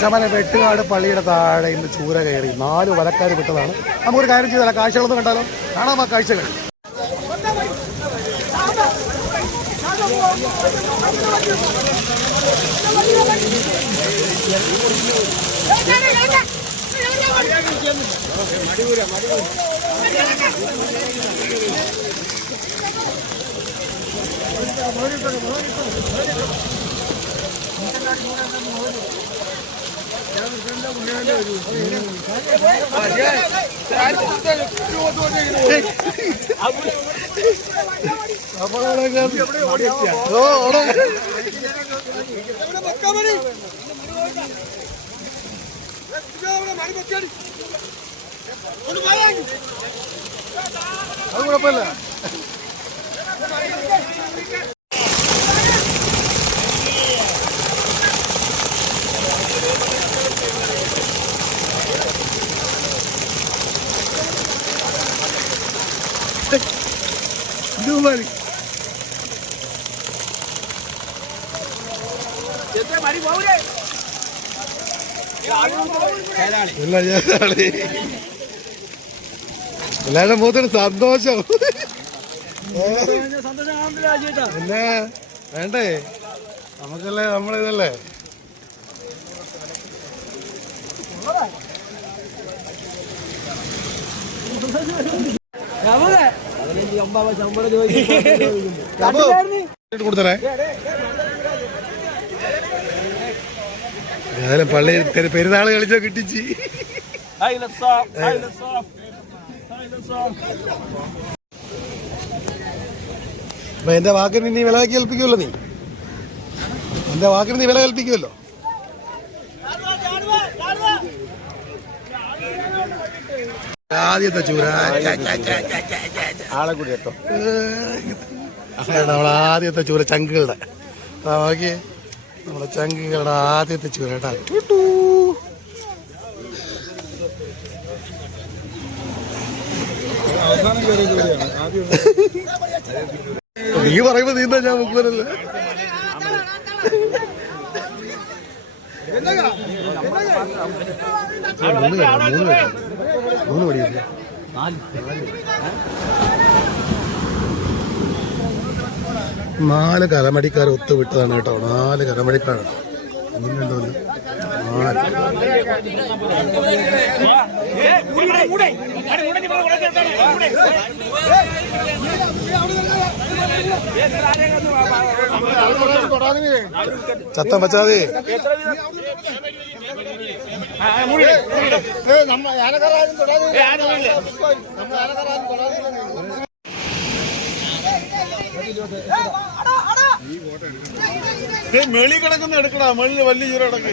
ചമനെ വെട്ടുകാട് പള്ളിയുടെ താഴെ ഇന്ന് ചൂര കയറി. നാല് വലക്കാർ വിട്ടതാണ് നമുക്കൊരു കാര്യം ചെയ്താലോ? കാഴ്ചകളൊന്നും കണ്ടാലോ? കാണാം ആ കാഴ്ചകൾ. ഓ ഓടോ അത് കുഴപ്പമില്ല. ഇത് മതി എല്ലാവരുടെ സന്തോഷം. പിന്നെ വേണ്ടേ? നമുക്കല്ലേ നമ്മളിതല്ലേ കൊടുത്തേ ഏതായാലും പള്ളി പെരുന്നാൾ പെരുന്നാൾ കളിച്ചോ കിട്ടിച്ച്. അപ്പൊ എന്റെ വാക്കിന് നീ വില കേൾപ്പിക്കുമല്ലോ നീ? എന്റെ വാക്കിന് നീ വില കൽപ്പിക്കുമല്ലോ ആദ്യത്തെ ചൂര. ആളെ കൂടി കേട്ടോ. നമ്മളെ ആദ്യത്തെ ചൂര ചങ്കുകളുടെ. നോക്കി നമ്മുടെ ചങ്കുകളുടെ ആദ്യത്തെ ചൂര കേട്ടാ. നീ പറയുമ്പോ നീന്താ ഞാൻ മുക്കുവരല്ല? മൂന്ന് മൂന്ന് മൂന്ന് പടിയല്ലേ നാല് കരമടിക്കാർ ഒത്തുവിട്ടതാണ് കേട്ടോ. നാല് കരമടിക്കാരാണ് നാല്. ചത്തം പച്ചാതെ. മെളി കിടക്കുന്ന എടുക്കടാ. മെളിൽ വലിയ ചൂര കിടക്ക്.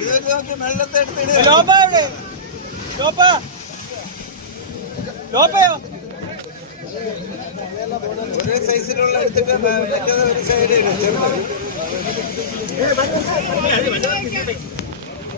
വിളിച്ചണ്ടേ അവിടെ നീണ്ടിക്കണ്ട സൈഡ് മരുവനെ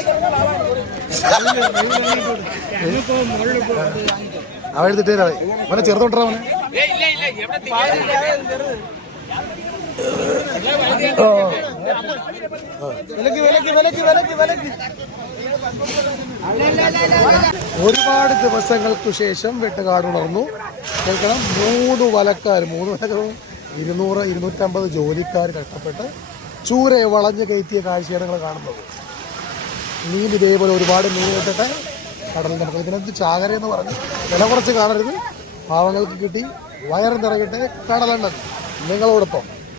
മോനെ എടുത്തിട്ട് വിലക്ക് അവനെ. വിലക്ക് വിലക്ക് ഒരുപാട് ദിവസങ്ങൾക്ക് ശേഷം വെട്ടുകാട് ഉണർന്നു. കേൾക്കണം. മൂന്ന് വലക്കാർ മൂന്ന് വലക്കാരും. ഇരുന്നൂറ് ഇരുന്നൂറ്റമ്പത് ജോലിക്കാർ കഷ്ടപ്പെട്ട് ചൂരെ വളഞ്ഞു കയറ്റിയ കാഴ്ചയാണ് നിങ്ങൾ കാണുന്നത്. മീൻ ഇതേപോലെ ഒരുപാട് മീൻ കിട്ടട്ടെ കടലിൽ നമുക്ക് ഇതിനകത്ത് ചാകര എന്ന് പറഞ്ഞ്. വില കുറച്ച് കാണരുത്. പാവങ്ങൾക്ക് കിട്ടി. വയറും നിറയട്ടെ കടലണ്ണൻ. നിങ്ങളോടൊപ്പം.